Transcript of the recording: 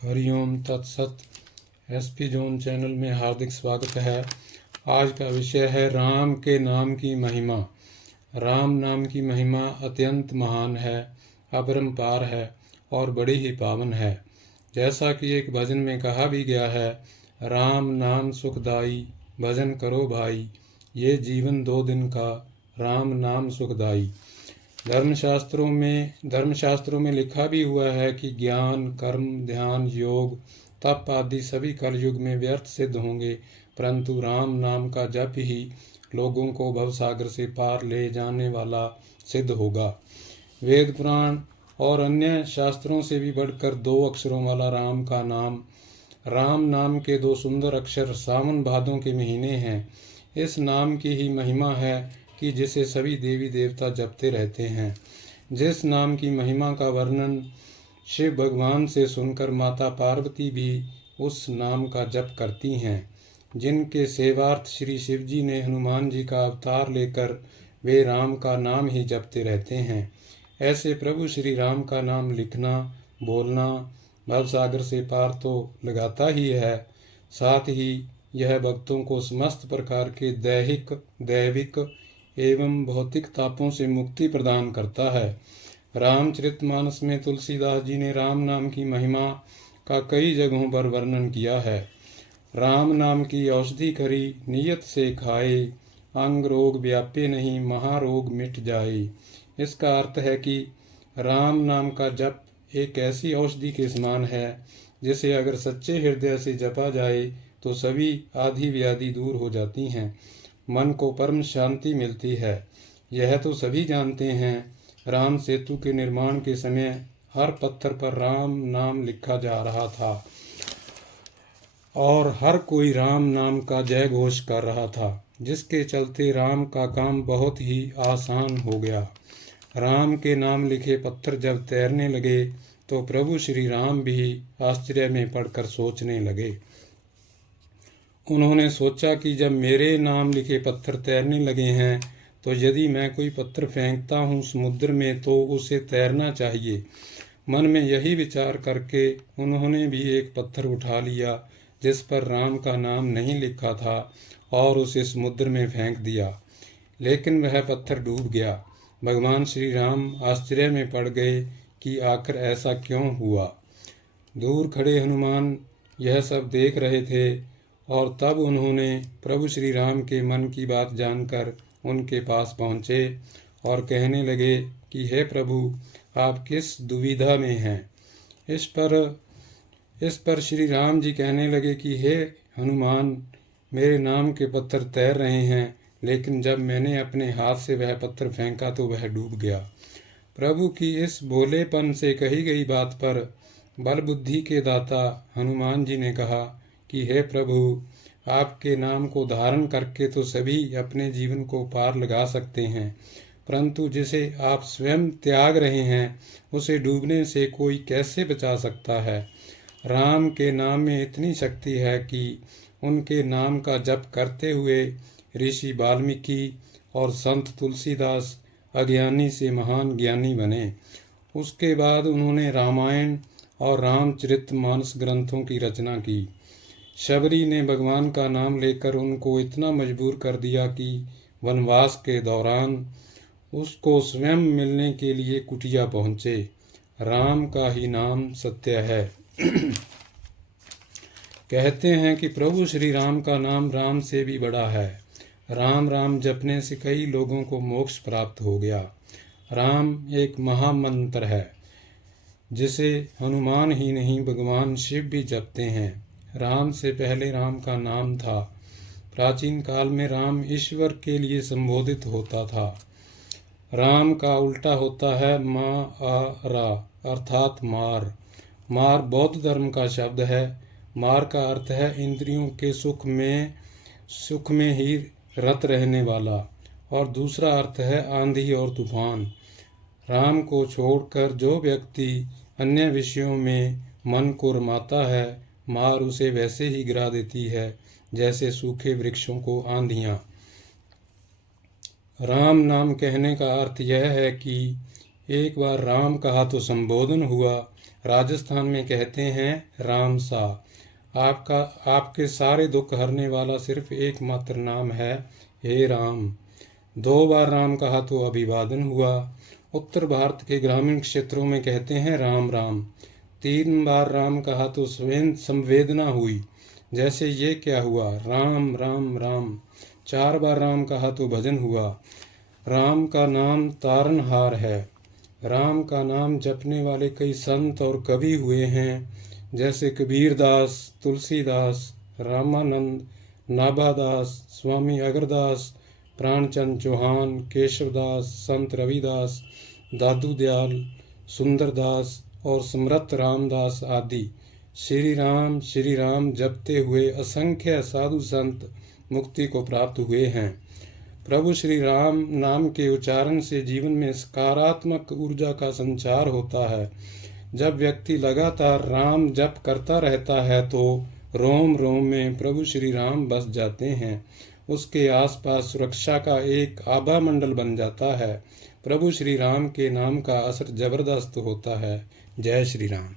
हरिओम तत्सत। SP zone channel में हार्दिक स्वागत है। आज का विषय है राम के नाम की महिमा। राम नाम की महिमा अत्यंत महान है, अपरंपार है और बड़ी ही पावन है। जैसा कि एक भजन में कहा भी गया है, राम नाम सुखदाई, भजन करो भाई, ये जीवन 2 दिन का, राम नाम सुखदाई। धर्मशास्त्रों में लिखा भी हुआ है कि ज्ञान, कर्म, ध्यान, योग, तप आदि सभी कलयुग में व्यर्थ सिद्ध होंगे, परंतु राम नाम का जप ही लोगों को भवसागर से पार ले जाने वाला सिद्ध होगा। वेद पुराण और अन्य शास्त्रों से भी बढ़कर 2 अक्षरों वाला राम का नाम, राम नाम के 2 सुंदर अक्षर सावन भादों के महीने हैं। इस नाम की ही महिमा है कि जिसे सभी देवी देवता जपते रहते हैं। जिस नाम की महिमा का वर्णन शिव भगवान से सुनकर माता पार्वती भी उस नाम का जप करती हैं। जिनके सेवार्थ श्री शिव जी ने हनुमान जी का अवतार लेकर वे राम का नाम ही जपते रहते हैं। ऐसे प्रभु श्री राम का नाम लिखना, बोलना भवसागर से पार तो लगाता ही है, साथ ही यह भक्तों को समस्त प्रकार के दैविक एवं भौतिक तापों से मुक्ति प्रदान करता है। रामचरितमानस में तुलसीदास जी ने राम नाम की महिमा का कई जगहों पर वर्णन किया है। राम नाम की औषधि खरी नियत से खाए, अंग रोग व्यापे नहीं, महारोग मिट जाए। इसका अर्थ है कि राम नाम का जप एक ऐसी औषधि के समान है जिसे अगर सच्चे हृदय से जपा जाए तो सभी आदि व्याधि दूर हो जाती हैं, मन को परम शांति मिलती है। यह तो सभी जानते हैं। राम सेतु के निर्माण के समय हर पत्थर पर राम नाम लिखा जा रहा था और हर कोई राम नाम का जय घोष कर रहा था, जिसके चलते राम का काम बहुत ही आसान हो गया। राम के नाम लिखे पत्थर जब तैरने लगे तो प्रभु श्री राम भी आश्चर्य में पड़कर सोचने लगे। उन्होंने सोचा कि जब मेरे नाम लिखे पत्थर तैरने लगे हैं तो यदि मैं कोई पत्थर फेंकता हूँ समुद्र में तो उसे तैरना चाहिए। मन में यही विचार करके उन्होंने भी एक पत्थर उठा लिया जिस पर राम का नाम नहीं लिखा था और उसे समुद्र में फेंक दिया, लेकिन वह पत्थर डूब गया। भगवान श्री राम आश्चर्य में पड़ गए कि आखिर ऐसा क्यों हुआ। दूर खड़े हनुमान यह सब देख रहे थे और तब उन्होंने प्रभु श्री राम के मन की बात जानकर उनके पास पहुँचे और कहने लगे कि हे प्रभु, आप किस दुविधा में हैं। इस पर श्री राम जी कहने लगे कि हे हनुमान, मेरे नाम के पत्थर तैर रहे हैं, लेकिन जब मैंने अपने हाथ से वह पत्थर फेंका तो वह डूब गया। प्रभु की इस भोलेपन से कही गई बात पर बल बुद्धि के दाता हनुमान जी ने कहा कि हे प्रभु, आपके नाम को धारण करके तो सभी अपने जीवन को पार लगा सकते हैं, परंतु जिसे आप स्वयं त्याग रहे हैं उसे डूबने से कोई कैसे बचा सकता है। राम के नाम में इतनी शक्ति है कि उनके नाम का जप करते हुए ऋषि वाल्मीकि और संत तुलसीदास अज्ञानी से महान ज्ञानी बने। उसके बाद उन्होंने रामायण और रामचरितमानस ग्रंथों की रचना की। शबरी ने भगवान का नाम लेकर उनको इतना मजबूर कर दिया कि वनवास के दौरान उसको स्वयं मिलने के लिए कुटिया पहुँचे। राम का ही नाम सत्य है। कहते हैं कि प्रभु श्री राम का नाम राम से भी बड़ा है। राम राम जपने से कई लोगों को मोक्ष प्राप्त हो गया। राम एक महामंत्र है जिसे हनुमान ही नहीं भगवान शिव भी जपते हैं। राम से पहले राम का नाम था। प्राचीन काल में राम ईश्वर के लिए संबोधित होता था। राम का उल्टा होता है मा अर्थात मार। मार बौद्ध धर्म का शब्द है। मार का अर्थ है इंद्रियों के सुख में ही रत रहने वाला, और दूसरा अर्थ है आंधी और तूफान। राम को छोड़कर जो व्यक्ति अन्य विषयों में मन को रमाता है, मार उसे वैसे ही गिरा देती है जैसे सूखे वृक्षों को आंधियाँ। राम नाम कहने का अर्थ यह है कि एक बार राम कहा तो संबोधन हुआ। राजस्थान में कहते हैं राम सा। आपके सारे दुख हरने वाला सिर्फ एकमात्र नाम है, हे राम। 2 बार राम कहा तो अभिवादन हुआ। उत्तर भारत के ग्रामीण क्षेत्रों में कहते हैं राम राम। 3 बार राम कहा तो संवेदना हुई, जैसे ये क्या हुआ, राम राम राम। 4 बार राम कहा तो भजन हुआ। राम का नाम तारनहार है। राम का नाम जपने वाले कई संत और कवि हुए हैं, जैसे कबीरदास, तुलसीदास, रामानंद, नाभादास, स्वामी अगरदास, प्राणचंद चौहान, केशवदास, संत रविदास, दादू दयाल, सुंदरदास और समर्थ रामदास आदि। श्री राम जपते हुए असंख्य साधु संत मुक्ति को प्राप्त हुए हैं। प्रभु श्री राम नाम के उच्चारण से जीवन में सकारात्मक ऊर्जा का संचार होता है। जब व्यक्ति लगातार राम जप करता रहता है तो रोम रोम में प्रभु श्री राम बस जाते हैं। उसके आसपास सुरक्षा का एक आभा मंडल बन जाता है। प्रभु श्री राम के नाम का असर जबरदस्त होता है। जय श्री राम।